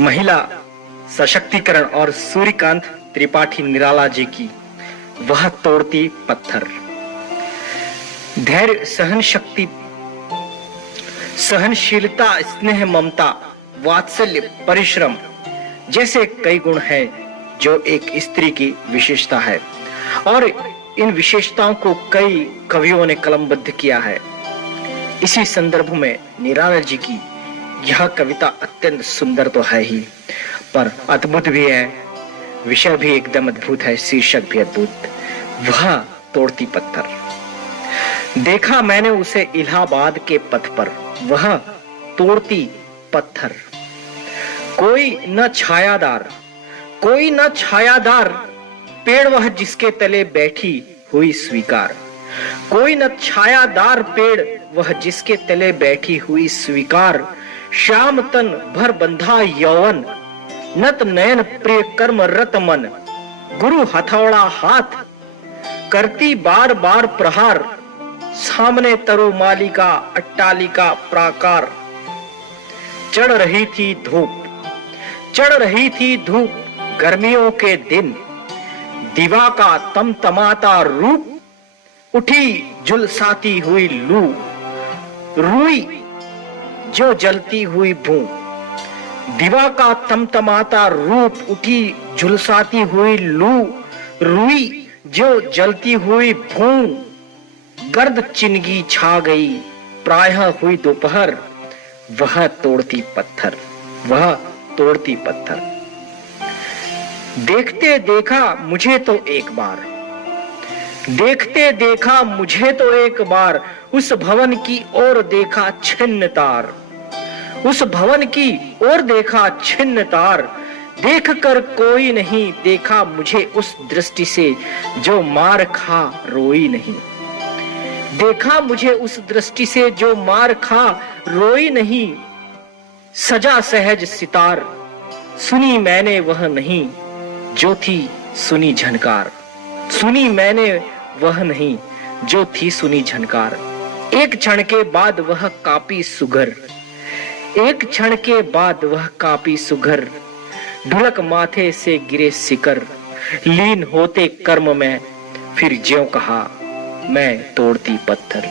महिला सशक्तिकरण और सूर्यकांत त्रिपाठी निराला जी की वह तोड़ती पत्थर। धैर्य, सहन शक्ति, सहनशीलता, स्नेह, ममता, वात्सल्य, परिश्रम जैसे कई गुण हैं जो एक स्त्री की विशेषता है और इन विशेषताओं को कई कवियों ने कलमबद्ध किया है। इसी संदर्भ में निराला जी की यह कविता अत्यंत सुंदर तो है ही, पर अद्भुत भी है। विषय भी एकदम अद्भुत है, शीर्षक भी अद्भुत। वह तोड़ती पत्थर। देखा मैंने उसे इलाहाबाद के पथ पर, वह तोड़ती पत्थर। कोई न छायादार पेड़ वह जिसके तले बैठी हुई स्वीकार। कोई न छायादार पेड़ वह जिसके तले बैठी हुई स्वीकार। श्याम तन भर बंधा यौवन, नत नयन प्रिय कर्म रत मन। गुरु हथौड़ा हाथ करती बार बार प्रहार। सामने तरु मालिका अट्टालिका प्राकार। चढ़ रही थी धूप गर्मियों के दिन। दिवा का तमतमाता रूप, उठी झुलसाती हुई लू। रुई जो जलती हुई भूं। दिवा का तमतमाता रूप, उठी झुलसाती हुई लू। रुई जो जलती हुई भूं। गर्द चिनगी छा गई, प्रायः हुई दोपहर। वह तोड़ती पत्थर। देखते देखा मुझे तो एक बार, उस भवन की ओर देखा छिन्न तार। देख कर कोई नहीं देखा मुझे उस दृष्टि से जो मार खा रोई नहीं। देखा मुझे उस दृष्टि से जो मार खा रोई नहीं। सजा सहज सितार, सुनी मैंने वह नहीं जो थी सुनी झनकार। सुनी मैंने वह नहीं जो थी सुनी झनकार। एक क्षण के बाद वह कापी सुघर। ढुलक माथे से गिरे सिकर। लीन होते कर्म में फिर ज्यों कहा, मैं तोड़ती पत्थर।